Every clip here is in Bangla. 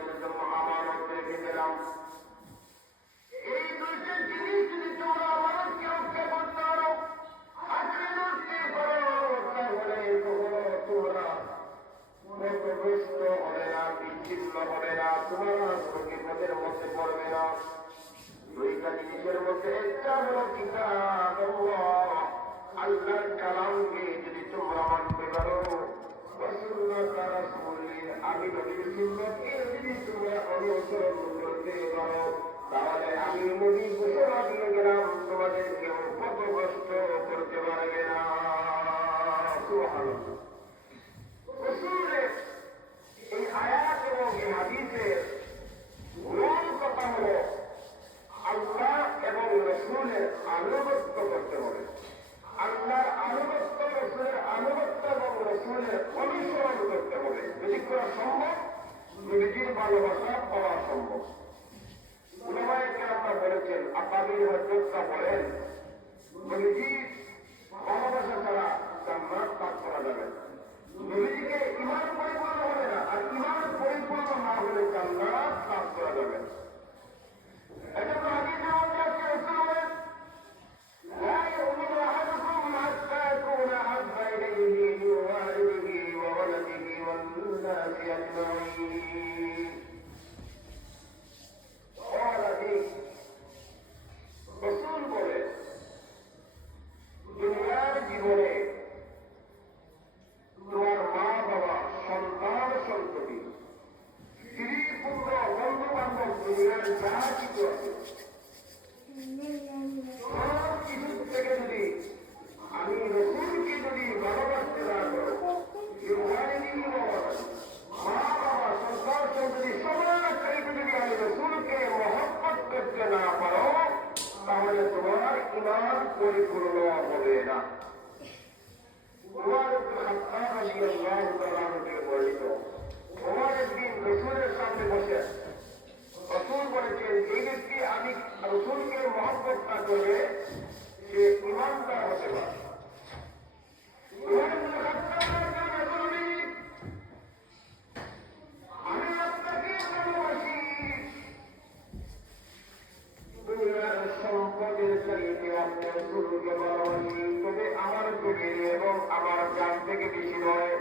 তোমাদের জন্য আমানত রেখে দিলাম। এই দুইটা জিনিস যদি তোমরা আমানতকে রক্ষা করতে পারো, আঁকড়ে ধরতে পারো, তাহলে তোমরা পথভ্রষ্ট হবে না, বিচ্ছিন্ন হবে না, তোমরা বিপদের মধ্যে পড়বে না। দুইটা জিনিসের মধ্যে একটা হলো কিতাব আল্লাহ, আল্লাহর কালামকে যদি তোমরা মানতে পারো, সুন্নাত রাসূলের আমি নবীর সুন্নাতকে যদি তোমরা অনুসরণ করতে পারো, তাহলে আমি নবী ঘোষণা দিয়ে গেলাম তোমাদের কেউ পথভ্রষ্ট করতে পারবে না। সুবহানাল্লাহ। রাসূলের এই আয়াত এবং এই হাদিসের মূল কথা হলো আল্লাহ এবং রাসূলের আনুগত্য করতে হবে। আল্লাহর আনুগত্য, রাসূলের আনুগত্য এবং রাসূলের অনুসরণ করতে হবে। যদি করা সম্ভব, নবীজির ভালোবাসা পাওয়া সম্ভব। উলামায়ে কেরামরা বলেছেন, আকাবির হযরতরা বলেন, নবীজির ভালোবাসা ছাড়া জান্নাত লাভ করা যাবে না। নবীজিকে ঈমান পরিপূর্ণ হবে না, আর ঈমান পরিপূর্ণ না হলে জান্নাত লাভ করা যাবে না। এজন্য হাদিসে মধ্যে আছে, রাসূল বলেন, লা ইউমিনু আহাদুকুম হাত্তা ইয়াকুনা আহাব্বা ইলাইহি মিন ওয়ালিদিহি ওয়া ওয়ালাদিহি ওয়ান নাসি আজমাঈন। রাসূল বলেন, দুনিয়ার জীবনে তোমার মা বাবা, সন্তান সন্ততি, স্ত্রী পুত্র, বন্ধু বান্ধব, দুনিয়ার যা কিছু আছে সব কিছু থেকে যদি আমি রাসূলকে যদি ভালোবাসতে না পারো, মা বাবা, সন্তান সন্ততি সবার চাইতে যদি আমি রাসূলকে মহব্বত করতে না পারো, তাহলে তোমার ঈমান পরিপূর্ণ হবে না। উমর ইবনে খাত্তাব রাদিয়াল্লাহু তাআলা থেকে বর্ণিত, উমর একদিন রাসূলের সামনে বসে, রাসূল বলেছেন, এই ব্যক্তি আমি রাসূলকে মহব্বত না করবে, সে ঈমানদার হতে পারে। উমর ইবনে খাত্তাব বলেছেন, আমি আপনাকে ভালোবাসি, দুনিয়ার সম্পদের চাইতে আপনি রাসূলকে ভালোবাসি, তবে আমার থেকে এবং আমার জান থেকে বেশি নয়।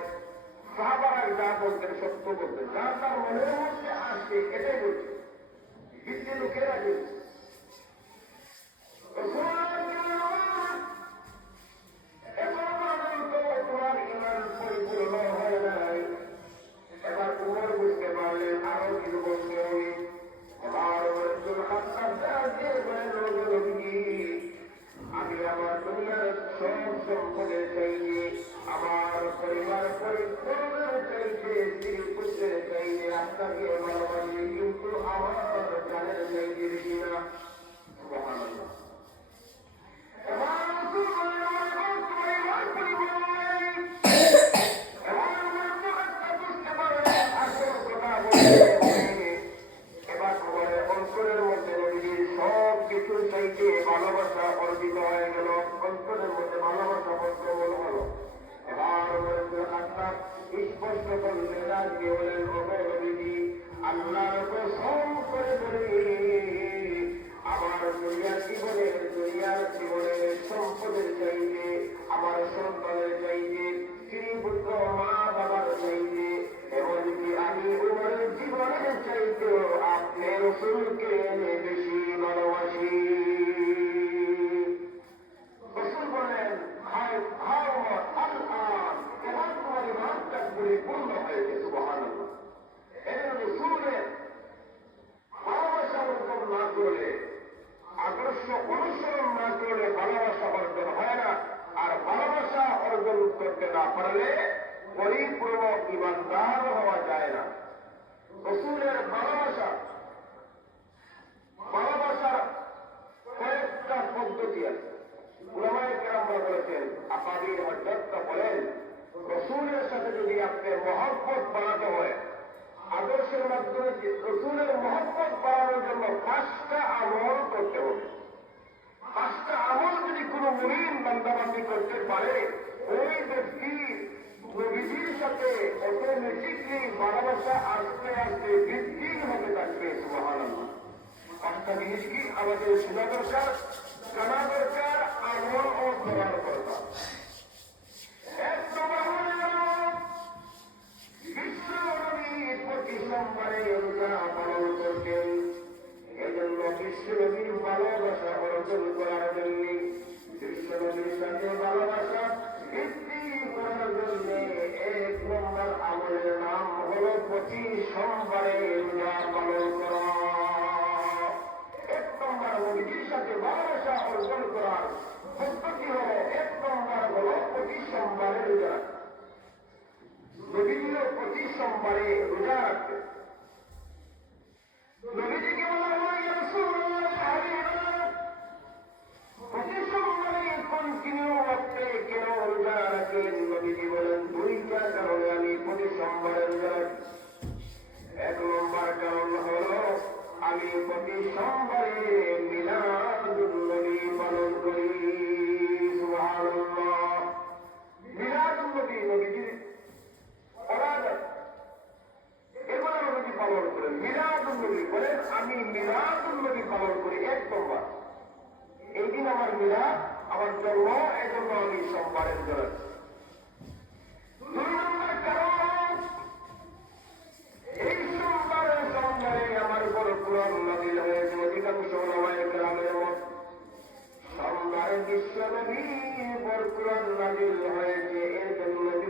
সাহাবারা যা বলতেন সত্য বলতেন, যা তার মনের মধ্যে আসছে এটাই বলছে, বিদ্যে লোকেরা বলছে। তোমার ঈমান পরিপূর্ণ হয় নাই। এবার উমর বুঝতে পারলেন আরো কিছু বলতে হবে। এবার আমি আমার দুনিয়ার সব সম্পদের চাইতে, আমার পরিবার পরিক্রমের চাইতে, স্ত্রী পুত্রের চাইতে আপনাকে ভালোবাসি, কিন্তু আমার জানের চাইতে বেশি না। সুবহানাল্লাহ। এবার রাসূল বললেন, আমার পরিবার পরিবার নাই। এবার আমার কথা বুঝতে পারলেন, আসল কথা বলতে। এবার তোমার অন্তরের মধ্যে নবীর সব কিছুর চাইতে ভালোবাসা অর্জিত হয়ে গেল, অন্তরের মধ্যে ভালোবাসা বর্তমান হলো। এবার স্পষ্ট করলেন, আজকে বলেন, নবীজি আল্লাহর কসম করে বলি, আমার দুনিয়ার জীবনের সম্পদের চাইতে, আমার সন্তানের চাইতে, স্ত্রী পুত্র মা বাবার চাইতে, এমনকি আমি উমরের জীবনের চাইতে আপনি রাসূলকে বেশি ভালোবাসি। রাসূল বলেন, হায় উমর, আল-আন, এবার তোমার ঈমানটা পরিপূর্ণ হয়েছে। সুবহানাল্লাহ। এই রাসূলের ভালোবাসা অর্জন না করলে, আদর্শ অনুসরণ না করলে ভালোবাসা অর্জন হয় না, আর ভালোবাসা অর্জন করতে না পারলে পরিপূর্ণ ঈমানদার হওয়া যায় না। রাসূলের ভালোবাসার কয়েকটা পদ্ধতি আছে। উলামায়ে কেরামরা বলেছেন, আকাবির হযরতরা বলেন, রাসূলের সাথে যদি আপনার মহব্বত বাড়াতে হয়, আদর্শের মাধ্যমে রাসূলের মহব্বত বাড়ানোর জন্য 5টা আমল করতে হবে। 5টা আমল যদি কোনো মুমিন বান্দাবান্দি করতে পারে, ওই ব্যক্তি নবীজির সাথে অটোমেটিকলি ভালোবাসা আস্তে আস্তে বৃদ্ধি একটা জিনিস কি আমাদের শোনা দরকার, জানা দরকার, আমল ও করার দরকার। এক নম্বর হলো বিশ্ব নবী প্রতি সোমবারে রোজা পালন করতেন। এজন্য বিশ্ব নবীর ভালোবাসা অর্জন করার জন্য, বিশ্ব নবীর সাথে ভালোবাসা বৃদ্ধি করার জন্য এক নম্বর আমলের নাম হলো প্রতি সোমবারে রোজা পালন করা। এক নম্বর নবীর সাথে ভালোবাসা অর্জন করার পদ্ধতি হলো, এক নম্বর হলো প্রতি সোমবারে রোজা। নবীজিও প্রতি সোমবারে রোজা রাখতেন। নবীজিকে বলা হয় ইয়া রাসূলুল্লাহ, হাবিবাল্লাহ, প্রতি সোমবারে কন্টিনিউ রাখতে কেন রোজা রাখেন? নবীজি বলেন দুইটা কারণে আমি প্রতি সোমবারে রোজা রাখি। এক নম্বর কারণ হলো আমি প্রতি সোমবারে মিলাদুন নবী পালন করি। সুবহানাল্লাহ। মিলাদুন নবী, নবীজির এগুলো নবীজি পালন করেন। মিলাদুন নবী বলেন আমি মিলাদুন নবী পালন করি। এক নম্বর এই দিন আমার মিলাদ, আমার জন্ম, এজন্য আমি সোমবারে রোজা রাখি।